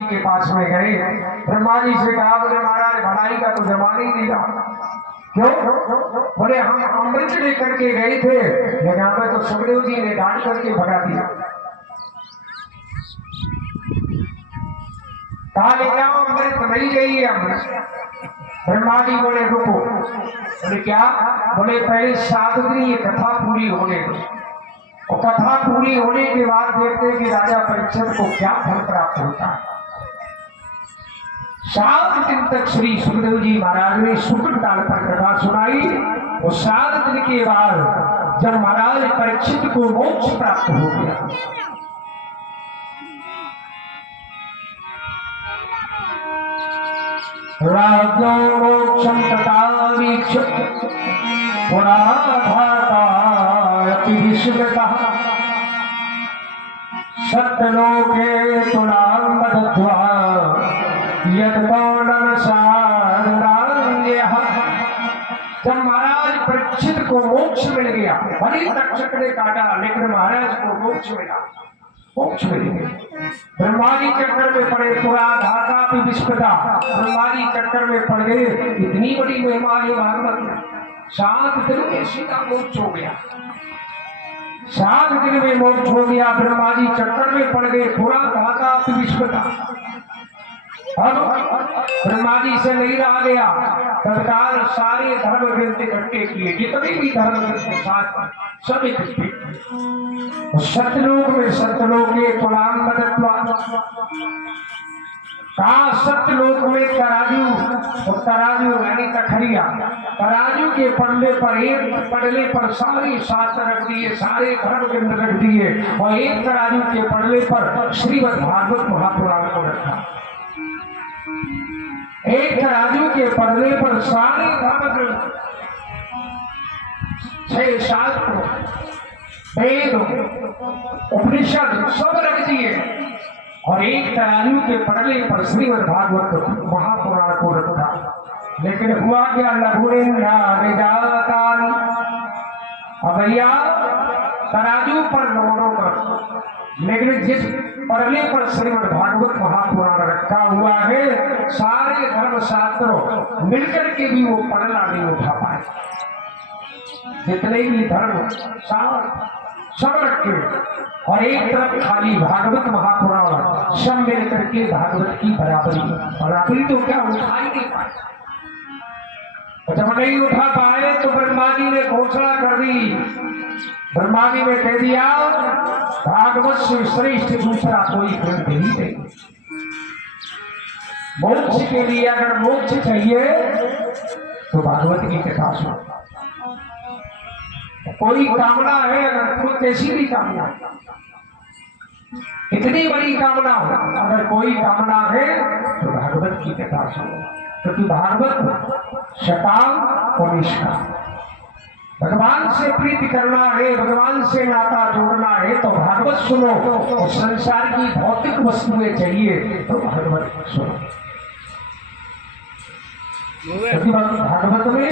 के पास में गए। ब्रह्मा जी से कहा, बोले महाराज भलाई का तो जमाना ही नहीं रहा। क्यों? बोले हम अमृत लेकर के गए थे, लेकिन हमें तो सुखदेव जी ने डांट करके भगा दिया। कहा ले जाओ, अमृत नहीं चाहिए अमृत। ब्रह्मा जी बोले रुको। बोले क्या? बोले पहले 7 दिन ये कथा पूरी होने दो, और कथा पूरी होने के बाद देखते कि राजा परीक्षित को क्या फल प्राप्त होता है। 7 दिन तक श्री सुखदेव जी महाराज ने शुक्ल काल पर कथा सुनाई, और 7 दिन के बाद जब महाराज परीक्षित को मोक्ष प्राप्त हो गया, राजो मोक्षम तथावीक्ष पुराधातायति विश्वतः सत्यलोके तुलां बद्ध्वा यत्कौणं साधनान्यः। जब महाराज परीक्षित को मोक्ष मिल गया, भले तक्षक ने काटा लेकिन महाराज को मोक्ष मिला, मोक्ष मिल गया। ब्रह्माजी चक्कर में पड़े, पुराधाता भी विस्पता, ब्रह्माजी चक्कर में पड़ गए। इतनी बड़ी महिमा है भागवत में। 7 दिन में सीधा मोक्ष हो गया, 7 दिन में मोक्ष हो गया। ब्रह्माजी चक्कर में पड़ गए, पुराधाता भी विस्पता। अब ब्रह्माजी से नहीं रहा गया, तत्काल सारे धर्म ग्रंथ इकट्ठे किए, जितने भी धर्म ग्रंथ साथ सब इकट्ठे किए। सत्यलोक में सत्यलोके तुलां बद्ध्वा, कहा सत्यलोक में तराजू, और तराजू यानी तखरिया, तराजू के पड़ने पर, एक पड़ने पर सारे शास्त्र रख दिए, सारे धर्म ग्रंथ रख दिए, और एक तराजू के पड़ने पर श्रीमद् भागवत महापुराण को रखा। एक तराजू के पड़ने पर सारे धर्म ग्रंथ, 6 शास्त्र, वेद, उपनिषद सब रख दिए, और एक तराजू के पड़ने पर श्रीमद् भागवत महापुराण को रखा। लेकिन हुआ क्या? लघुरेन्द्रानिजातानि। अब भैया तराजू पर नौरों का, लेकिन जिस पढ़ने पर श्रीमद् भागवत महापुराण रखा हुआ है, सारे धर्म शास्त्रों मिलकर के भी वो पढ़ना नहीं उठा पाए। जितने भी धर्म शास्त्र सब रखे, और एक तरफ खाली भागवत महापुराण, सब मिलकर के भागवत की बराबरी तो क्या उठा ही नहीं पाए। जब नहीं उठा पाए तो ब्रह्मा जी ने घोषणा कर दी। ब्रह्मा जी ने कह दिया, भागवत से श्रेष्ठ दूसरा कोई ग्रंथ ही नहीं। मोक्ष के लिए अगर मोक्ष चाहिए तो भागवत की कथा सुनो। कोई कामना है, अगर कोई कैसी भी कामना, इतनी बड़ी कामना हो, अगर कोई कामना है तो भागवत की कथा सुनो, क्योंकि भागवत शताम और निष्काम। भगवान से प्रीति करना है, भगवान से नाता जोड़ना है तो भागवत सुनो, और संसार की भौतिक वस्तुएं चाहिए तो भागवत सुनो। भागवत में